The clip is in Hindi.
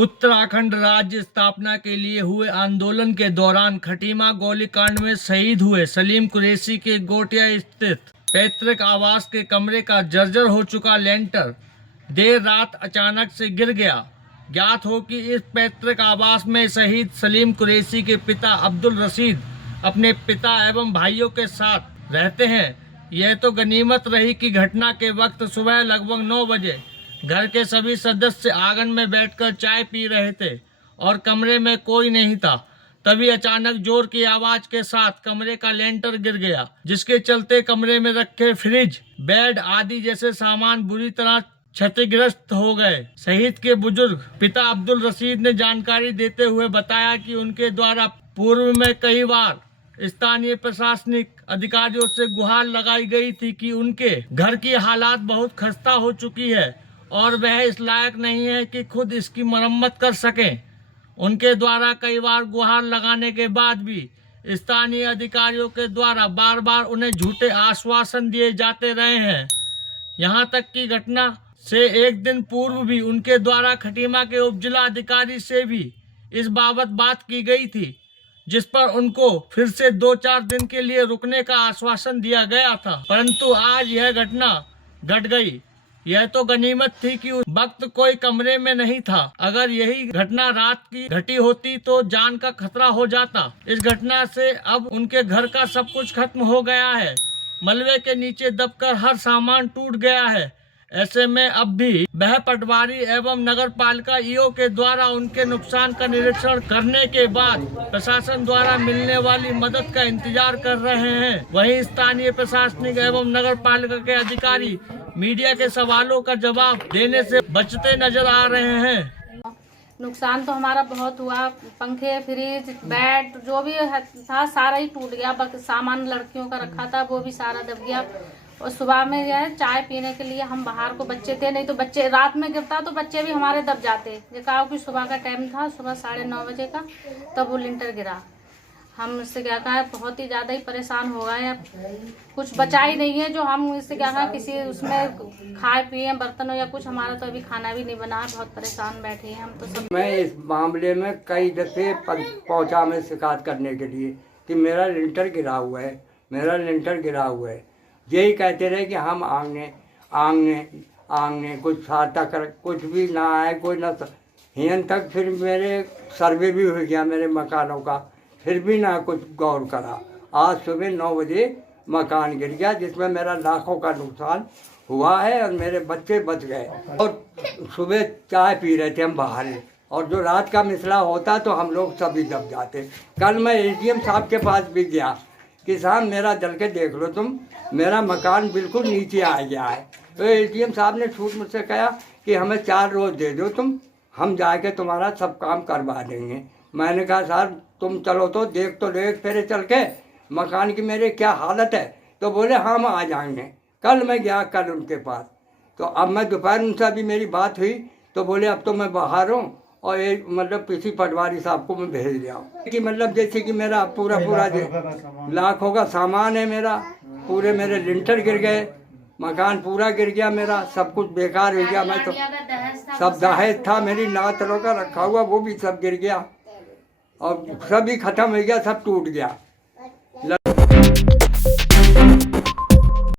उत्तराखंड राज्य स्थापना के लिए हुए आंदोलन के दौरान खटीमा गोलीकांड में शहीद हुए सलीम कुरैशी के गोटिया स्थित पैतृक आवास के कमरे का जर्जर हो चुका लेंटर देर रात अचानक से गिर गया। ज्ञात हो कि इस पैतृक आवास में शहीद सलीम कुरैशी के पिता अब्दुल रशीद अपने पिता एवं भाइयों के साथ रहते हैं। यह तो गनीमत रही कि घटना के वक्त सुबह लगभग 9 बजे घर के सभी सदस्य आंगन में बैठकर चाय पी रहे थे और कमरे में कोई नहीं था। तभी अचानक जोर की आवाज के साथ कमरे का लेंटर गिर गया, जिसके चलते कमरे में रखे फ्रिज, बेड आदि जैसे सामान बुरी तरह क्षतिग्रस्त हो गए। शहीद के बुजुर्ग पिता अब्दुल रशीद ने जानकारी देते हुए बताया कि उनके द्वारा पूर्व में कई बार स्थानीय प्रशासनिक अधिकारियों से गुहार लगाई गई थी कि उनके घर की हालात बहुत खस्ता हो चुकी है और वह इस लायक नहीं है कि खुद इसकी मरम्मत कर सकें। उनके द्वारा कई बार गुहार लगाने के बाद भी स्थानीय अधिकारियों के द्वारा बार बार उन्हें झूठे आश्वासन दिए जाते रहे हैं। यहां तक कि घटना से एक दिन पूर्व भी उनके द्वारा खटीमा के उपजिला अधिकारी से भी इस बाबत बात की गई थी, जिस पर उनको फिर से 2-4 दिन के लिए रुकने का आश्वासन दिया गया था, परंतु आज यह घटना घट गई। यह तो गनीमत थी कि उस वक्त कोई कमरे में नहीं था। अगर यही घटना रात की घटी होती तो जान का खतरा हो जाता। इस घटना से अब उनके घर का सब कुछ खत्म हो गया है। मलबे के नीचे दबकर हर सामान टूट गया है। ऐसे में अब भी वह पटवारी एवं नगर पालिका ईओ के द्वारा उनके नुकसान का निरीक्षण करने के बाद प्रशासन द्वारा मिलने वाली मदद का इंतजार कर रहे हैं। वहीं स्थानीय प्रशासनिक एवं नगर पालिका के अधिकारी मीडिया के सवालों का जवाब देने से बचते नजर आ रहे हैं। नुकसान तो हमारा बहुत हुआ। पंखे, फ्रिज, बेड जो भी था सारा ही टूट गया। सामान लड़कियों का रखा था वो भी सारा दब गया। और सुबह में जो है चाय पीने के लिए हम बाहर को बच्चे थे, नहीं तो बच्चे रात में गिरता तो बच्चे भी हमारे दब जाते। ये कहा कि सुबह का टाइम था, सुबह 9:30 बजे का, तब वो लिंटर गिरा। हम इससे क्या कहा बहुत ही ज़्यादा ही परेशान हो गए। अब कुछ बचा ही नहीं है जो हम इससे क्या कहा किसी उसमें खाए पिए बर्तनों या कुछ। हमारा तो अभी खाना भी नहीं बना, बहुत परेशान बैठे हैं हम तो सब। मैं इस मामले में कई दफे पहुंचा मैं शिकायत करने के लिए कि मेरा लिंटर गिरा हुआ है, मेरा लिंटर गिरा हुआ है। यही कहते रहे कि हम आंगने आंगने आंगने कुछ सहायता कर, कुछ भी ना आए कोई ना। यहाँ तक फिर मेरे सर्वे भी हो गया मेरे मकानों का, फिर भी ना कुछ गौर करा। आज सुबह 9 बजे मकान गिर गया, जिसमें मेरा लाखों का नुकसान हुआ है और मेरे बच्चे बच गए। और सुबह चाय पी रहे थे हम बाहर, और जो रात का मिसला होता तो हम लोग सभी दब जाते। कल मैं एडीएम साहब के पास भी गया कि साहब मेरा जल के देख लो तुम, मेरा मकान बिल्कुल नीचे आ गया है। तो एडीएम साहब ने छूट मुझसे कहा कि हमें 4 रोज़ दे दो तुम, हम जाके तुम्हारा सब काम करवा देंगे। मैंने कहा साहब तुम चलो तो देख तो ले फेरे चल के मकान की मेरे क्या हालत है। तो बोले हम आ जाएंगे। कल मैं गया कल उनके पास, तो अब मैं दोपहर उनसे अभी मेरी बात हुई तो बोले अब तो मैं बाहर हूँ और एक मतलब किसी पटवारी साहब को मैं भेज दिया कि मतलब जैसे कि मेरा पूरा लाखों का सामान है मेरा, पूरे मेरे लिंटर गिर गए, मकान पूरा गिर गया, मेरा सब कुछ बेकार हो गया। मैं तो सब दहेज था मेरी नातलों का रखा हुआ वो भी सब गिर गया और सभी खत्म हो गया, सब टूट गया।